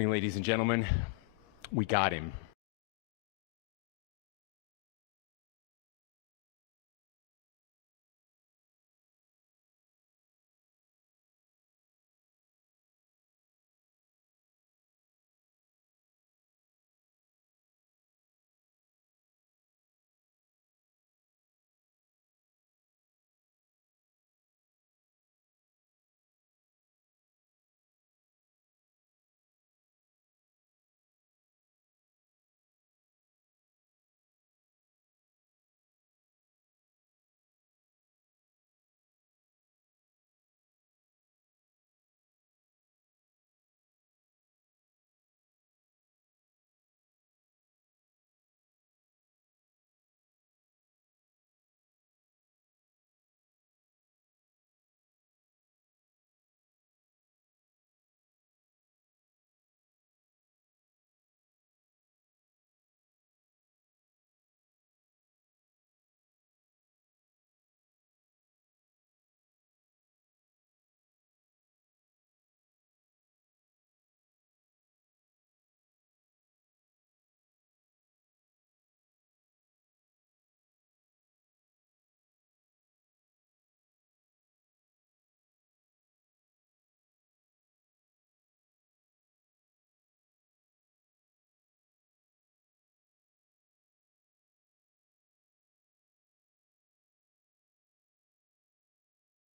Ladies and gentlemen, we got him.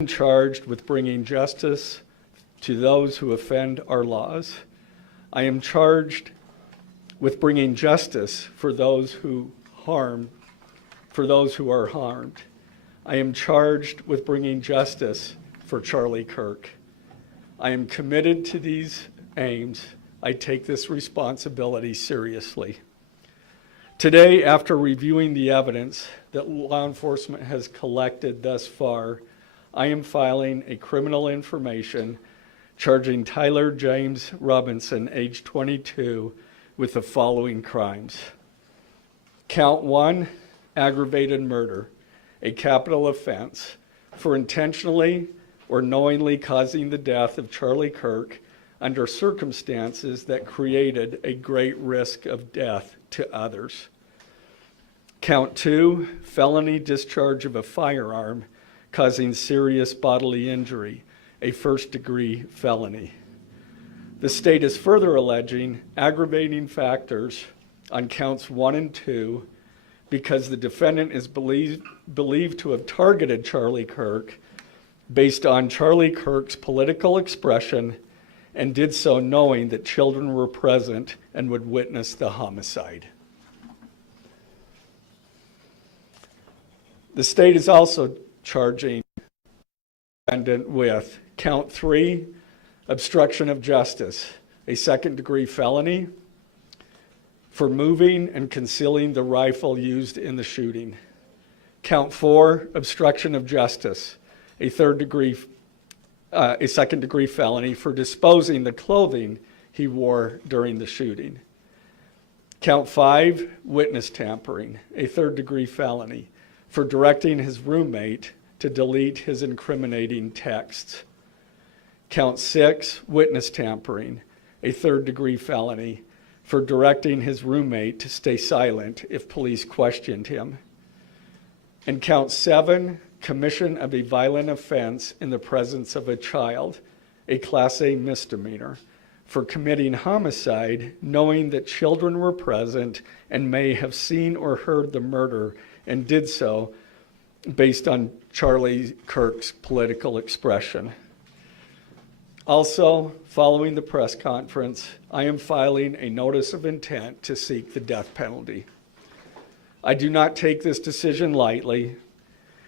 Charged with bringing justice to those who offend our laws. I am charged with bringing justice for those who are harmed. I am charged with bringing justice for Charlie Kirk. I am committed to these aims. I take this responsibility seriously. Today, after reviewing the evidence that law enforcement has collected thus far, I am filing a criminal information charging Tyler James Robinson, age 22, with the following crimes. Count 1, aggravated murder, a capital offense for intentionally or knowingly causing the death of Charlie Kirk under circumstances that created a great risk of death to others. Count 2, felony discharge of a firearm causing serious bodily injury, a first-degree felony. The state is further alleging aggravating factors on counts 1 and 2 because the defendant is believed to have targeted Charlie Kirk based on Charlie Kirk's political expression and did so knowing that children were present and would witness the homicide. The state is also charging the defendant with count 3, obstruction of justice, a second-degree felony for moving and concealing the rifle used in the shooting. Count 4, obstruction of justice, a second-degree felony for disposing the clothing he wore during the shooting. Count 5, witness tampering, a third-degree felony for directing his roommate to delete his incriminating texts. Count 6, witness tampering, a third-degree felony for directing his roommate to stay silent if police questioned him. And count 7, commission of a violent offense in the presence of a child, a Class A misdemeanor, for committing homicide knowing that children were present and may have seen or heard the murder and did so based on Charlie Kirk's political expression. Also, following the press conference, I am filing a notice of intent to seek the death penalty. I do not take this decision lightly,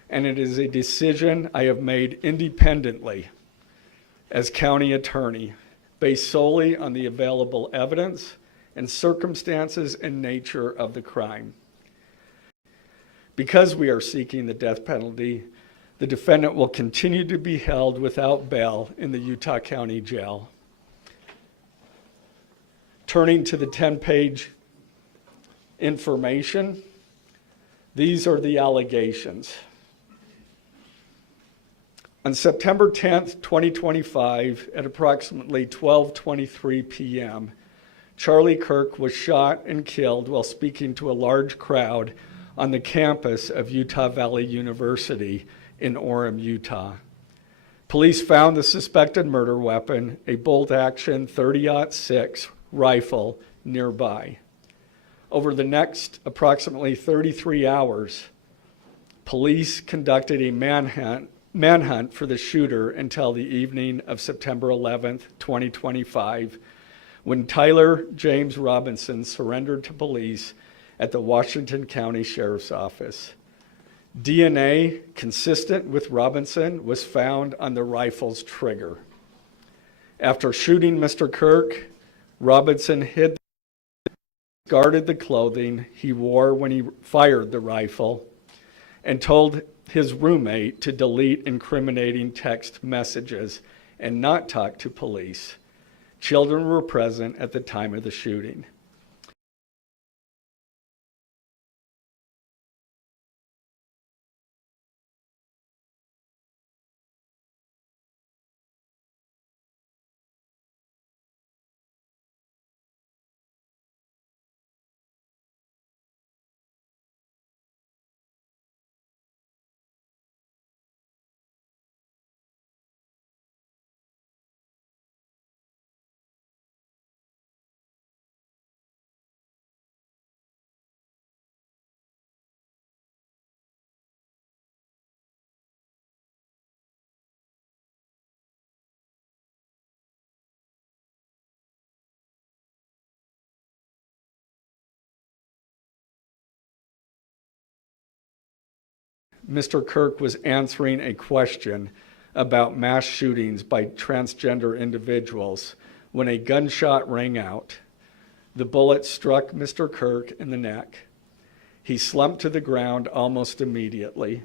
and it is a decision I have made independently as county attorney, based solely on the available evidence and circumstances and nature of the crime. Because we are seeking the death penalty, the defendant will continue to be held without bail in the Utah County Jail. Turning to the 10-page information, these are the allegations. On September 10th, 2025, at approximately 12:23 p.m., Charlie Kirk was shot and killed while speaking to a large crowd on the campus of Utah Valley University in Orem, Utah. Police found the suspected murder weapon, a bolt-action .30-06 rifle, nearby. Over the next approximately 33 hours, police conducted a manhunt for the shooter until the evening of September 11th, 2025, when Tyler James Robinson surrendered to police at the Washington County Sheriff's Office. DNA consistent with Robinson was found on the rifle's trigger. After shooting Mr. Kirk, Robinson discarded the clothing he wore when he fired the rifle and told his roommate to delete incriminating text messages and not talk to police. Children were present at the time of the shooting. Mr. Kirk was answering a question about mass shootings by transgender individuals when a gunshot rang out. The bullet struck Mr. Kirk in the neck. He slumped to the ground almost immediately.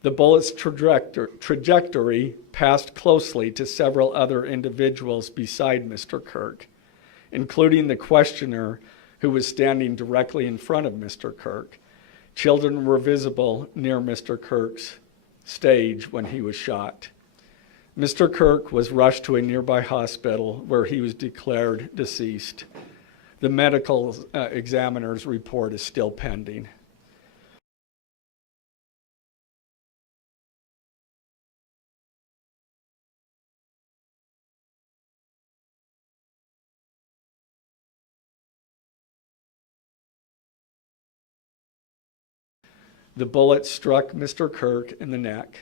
The bullet's trajectory passed closely to several other individuals beside Mr. Kirk, including the questioner who was standing directly in front of Mr. Kirk. Children were visible near Mr. Kirk's stage when he was shot. Mr. Kirk was rushed to a nearby hospital where he was declared deceased. The medical examiner's report is still pending. The bullet struck Mr. Kirk in the neck.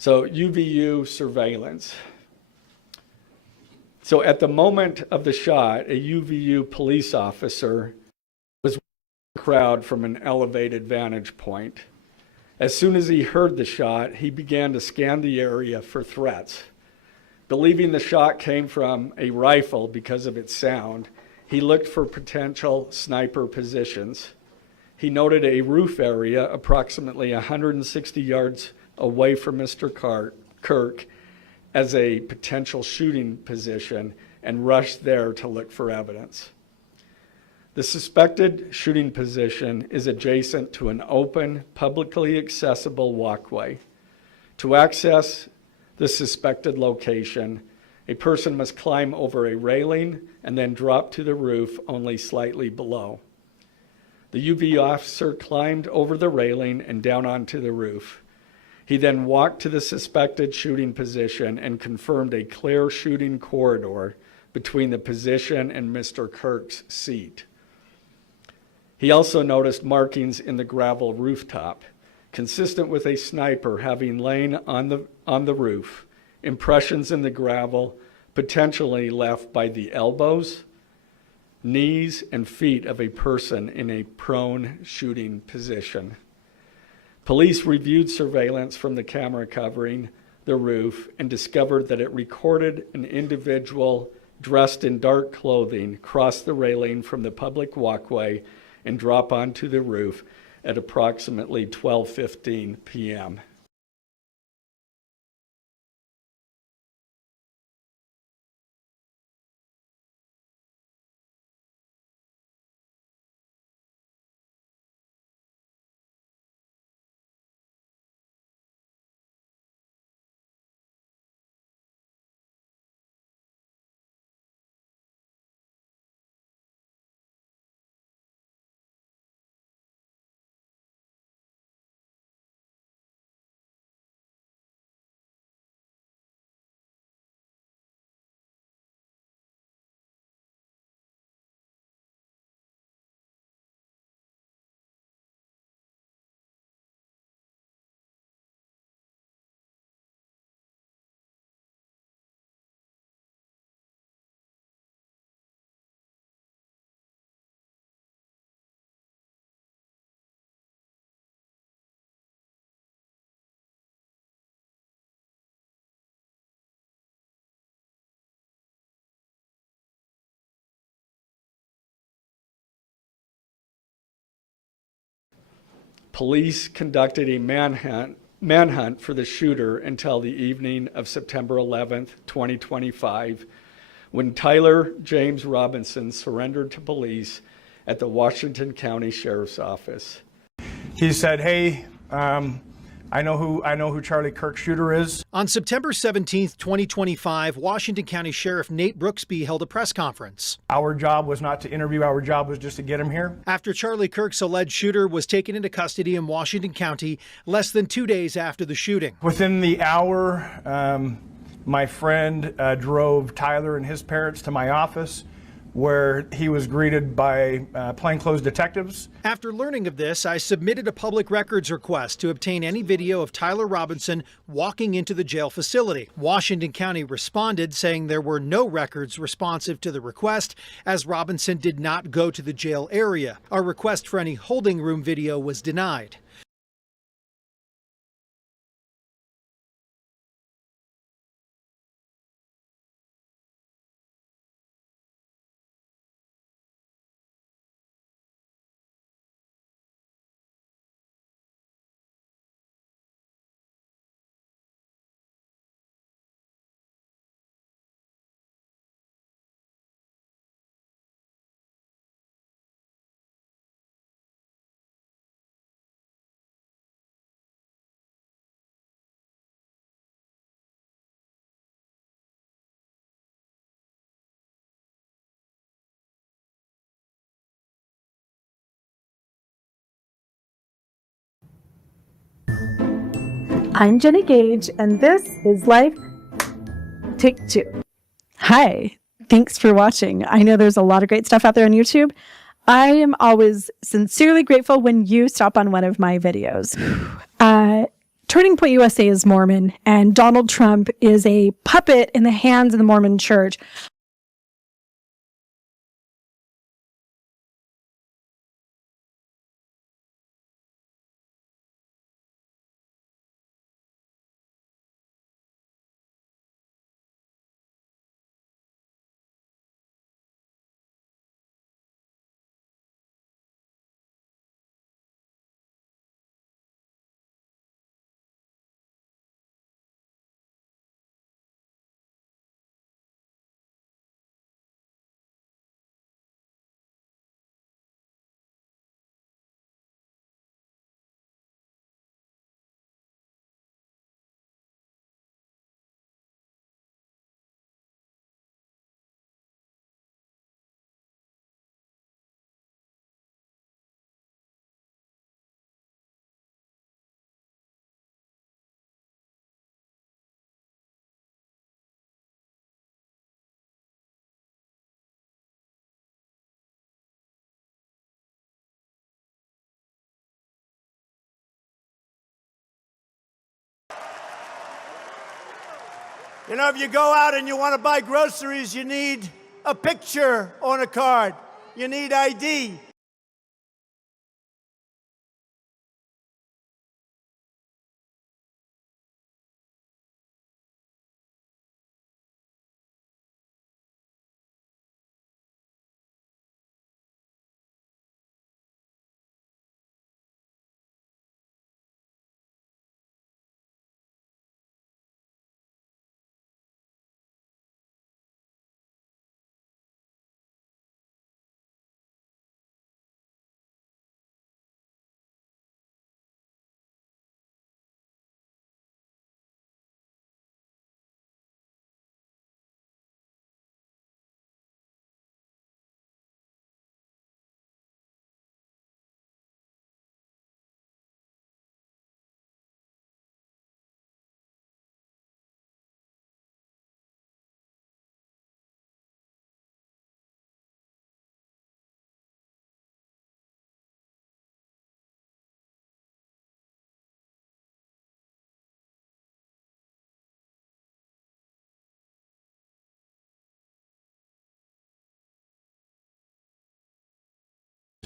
So UVU surveillance. So at the moment of the shot, a UVU police officer was watching the crowd from an elevated vantage point. As soon as he heard the shot, he began to scan the area for threats. Believing the shot came from a rifle because of its sound, he looked for potential sniper positions. He noted a roof area approximately 160 yards away from Mr. Kirk as a potential shooting position and rushed there to look for evidence. The suspected shooting position is adjacent to an open, publicly accessible walkway. To access the suspected location, a person must climb over a railing and then drop to the roof only slightly below. The UV officer climbed over the railing and down onto the roof. He then walked to the suspected shooting position and confirmed a clear shooting corridor between the position and Mr. Kirk's seat. He also noticed markings in the gravel rooftop, consistent with a sniper having lain on the roof, impressions in the gravel potentially left by the elbows, knees, and feet of a person in a prone shooting position. Police reviewed surveillance from the camera covering the roof and discovered that it recorded an individual dressed in dark clothing cross the railing from the public walkway and drop onto the roof at approximately 12:15 p.m. Police conducted a manhunt for the shooter until the evening of September 11th, 2025, when Tyler James Robinson surrendered to police at the Washington County Sheriff's Office. He said, "Hey, I know who Charlie Kirk shooter is." On September 17th, 2025, Washington County Sheriff Nate Brooksby held a press conference. Our job was not to interview, our job was just to get him here. After Charlie Kirk's alleged shooter was taken into custody in Washington County less than 2 days after the shooting. Within the hour, my friend drove Tyler and his parents to my office, where he was greeted by plainclothes detectives. After learning of this, I submitted a public records request to obtain any video of Tyler Robinson walking into the jail facility. Washington County responded saying there were no records responsive to the request, as Robinson did not go to the jail area. Our request for any holding room video was denied. I'm Jenny Gage, and this is Life Take 2. Hi, thanks for watching. I know there's a lot of great stuff out there on YouTube. I am always sincerely grateful when you stop on one of my videos. Turning Point USA is Mormon, and Donald Trump is a puppet in the hands of the Mormon Church. You know, if you go out and you want to buy groceries, you need a picture on a card. You need ID.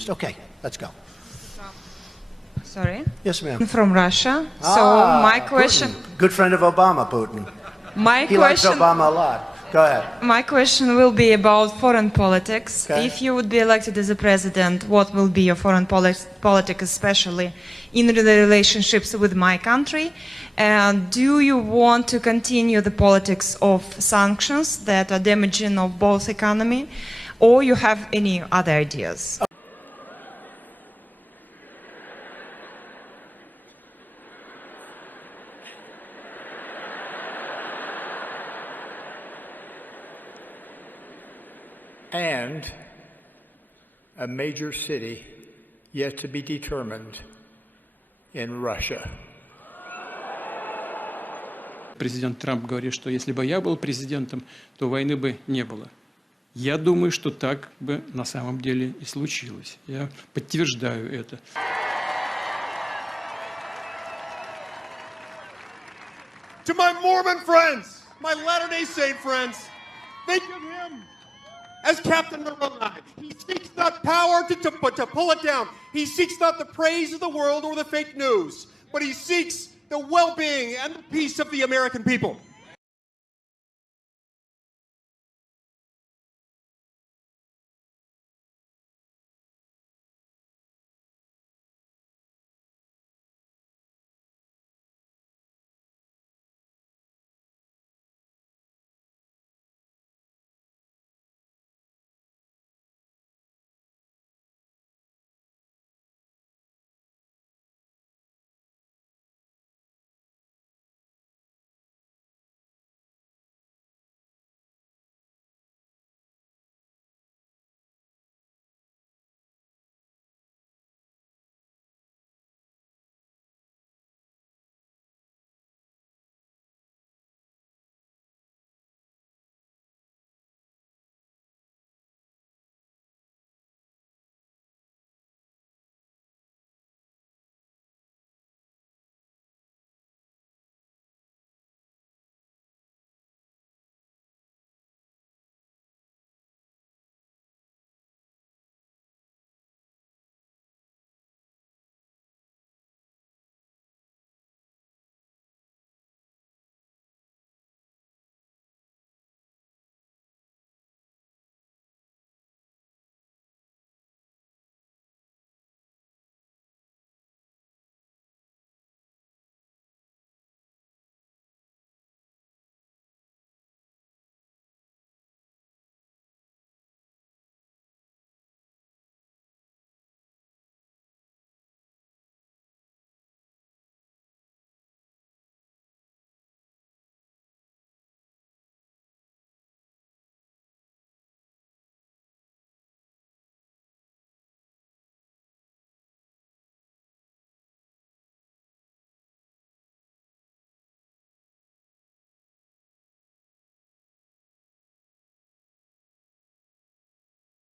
Okay, let's go. Sorry. Yes, ma'am. From Russia. So my question. Putin. Good friend of Obama, Putin. My He question. likes Obama a lot. Go ahead. My question will be about foreign politics. Okay. If you would be elected as a president, what will be your foreign politics, especially in the relationships with my country? And do you want to continue the politics of sanctions that are damaging of both economy, or you have any other ideas? And a major city yet to be determined in Russia. Президент Трамп говорит, что если бы я был президентом, то войны бы не было. Я думаю, что так бы на самом деле и случилось. Я подтверждаю это. To my Mormon friends, my Latter-day Saint friends, think of him as Captain Moroni. He seeks not power but to pull it down. He seeks not the praise of the world or the fake news, but he seeks the well-being and the peace of the American people.